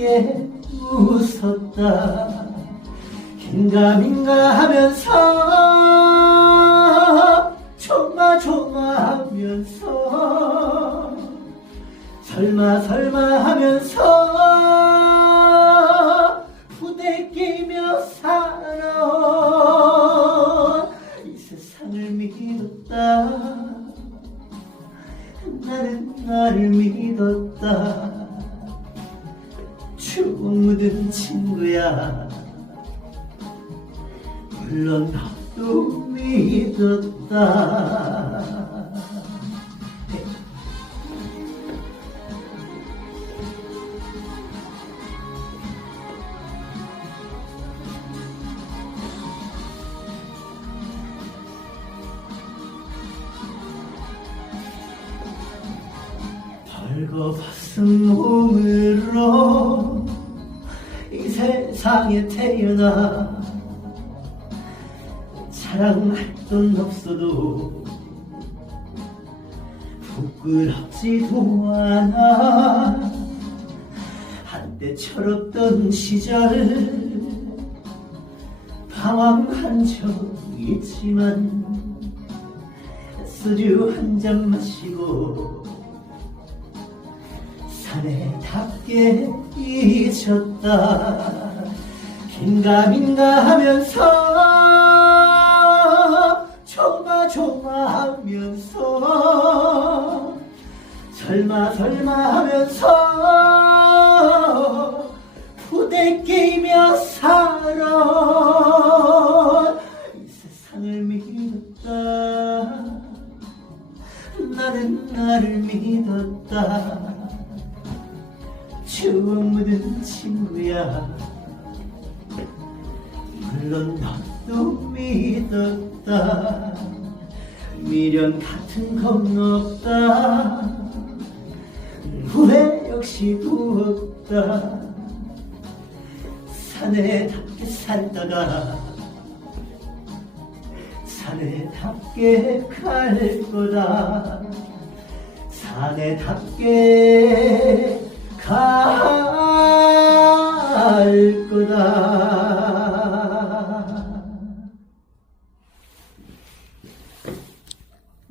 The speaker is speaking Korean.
사내답게 웃었다. 긴가민가 하면서 조마조마 하면서 설마 설마 하면서 부대끼며 살아 이 세상을 믿었다. 나는 나를 믿었다 묻은 친구야 물론 너도 믿었다 벌거벗은 몸으로 이 세상에 태어나 자랑할 돈 없어도 부끄럽지도 않아. 한때 철없던 시절 방황한 적 있지만 소주 한 잔 마시고 사내답게 잊었다 긴가민가 하면서 조마조마 하면서 설마 설마 하면서 부대끼며 살아. 이 세상을 믿었다. 나는 나를 믿었다. 추억 묻은 친구야 물론 너도 믿었다. 미련 같은 건 없다. 후회 역시도 없다. 사내답게 살다가 사내답게 갈 거다. 사내답게 갈 거다